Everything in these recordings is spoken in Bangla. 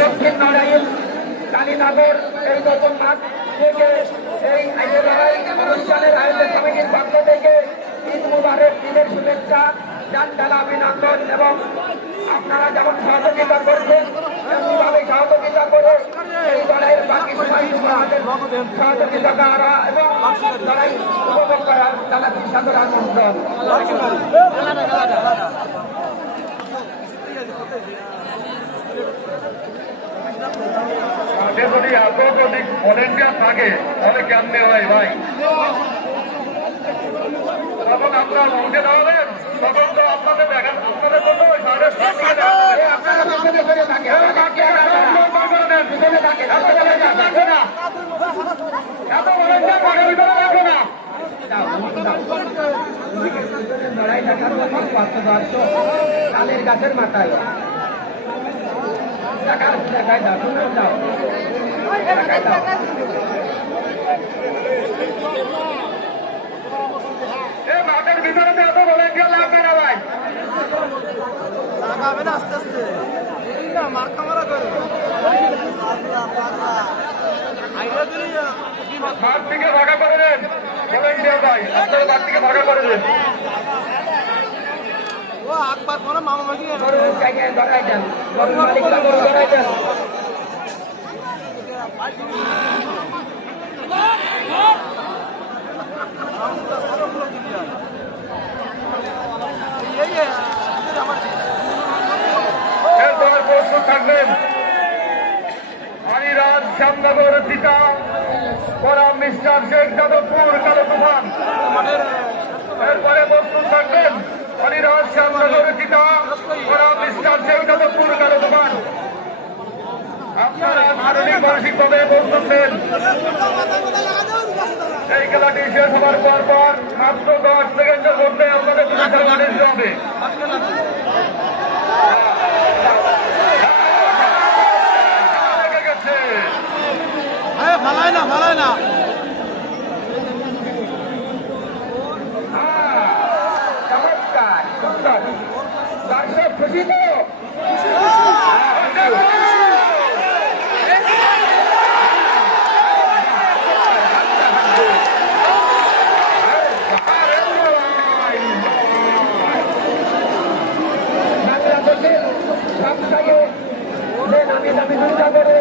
দক্ষিণ নড়াইল কালীনগর এই নতুন মাঠ থেকে এই লড়াই অনুষ্ঠানের আয়োজন কমিটির পক্ষ থেকে ঈদ মুবারক, ঈদের শুভেচ্ছা, জান ঢালা অভিনন্দন এবং আপনারা যেমন সহযোগিতা করছেন তেমনিভাবে সহযোগিতা করে এই লড়াইয়ের বাকি সময় আমাদের সহযোগিতা করা এবং লড়াই উপভোগ করার জানাচ্ছি সাদর আমন্ত্রণ। যদি এত অধিক ভলেন্টিয়ার থাকে তাহলে কেমনে হয় ভাই? তখন আপনারা উঠে দাঁড়াবেন, তখন তো আপনাদের দেখেন আপনাদের মতো লড়াই দেখার জন্য কালের গাছের মাথায় দেখায় দাও, শুনে দাও, দেখায় দাও। মাঠের ভিতরে তো এত ভলেন্টিয়ার লাগবে না ভাই, লাগাবে না আস্তে আস্তে মার্কা মারা করে মাঠ থেকে ভাগা করে দেন ভলেন্টিয়ার ভাই, আপনারা মাঠ থেকে ভাগা করে দেন। ও আকবার কোনো মামা মাঝি জায়গায় ধরাই দেন, মালিকরা ধরাই দেন। এরপরে প্রস্তুত থাকবেন আলিরাজ শ্যামনগর চিতা বরাম মিস্টার শেখ যাদবপুর কালো তুফান। এরপরে প্রস্তুত থাকবেন আলিরাজ শ্যামনগর চিতা বরাম মিস্টার শেখ যাদবপুর কালো তুফান। আপনারা মানসিকভাবে প্রস্তুত নেন। এই খেলাটি শেষ হওয়ার পর মাত্র 10 সেকেন্ডের মধ্যে আপনাদের দিতে হবে। ফালায় না চমৎকার, সুন্দর, দর্শক খুশি তো? বাংলাদেশের সবথেকে নামি দামি দুইটা করে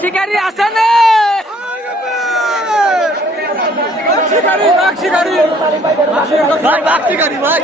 শিকারী আছে না? শিকারী ভাই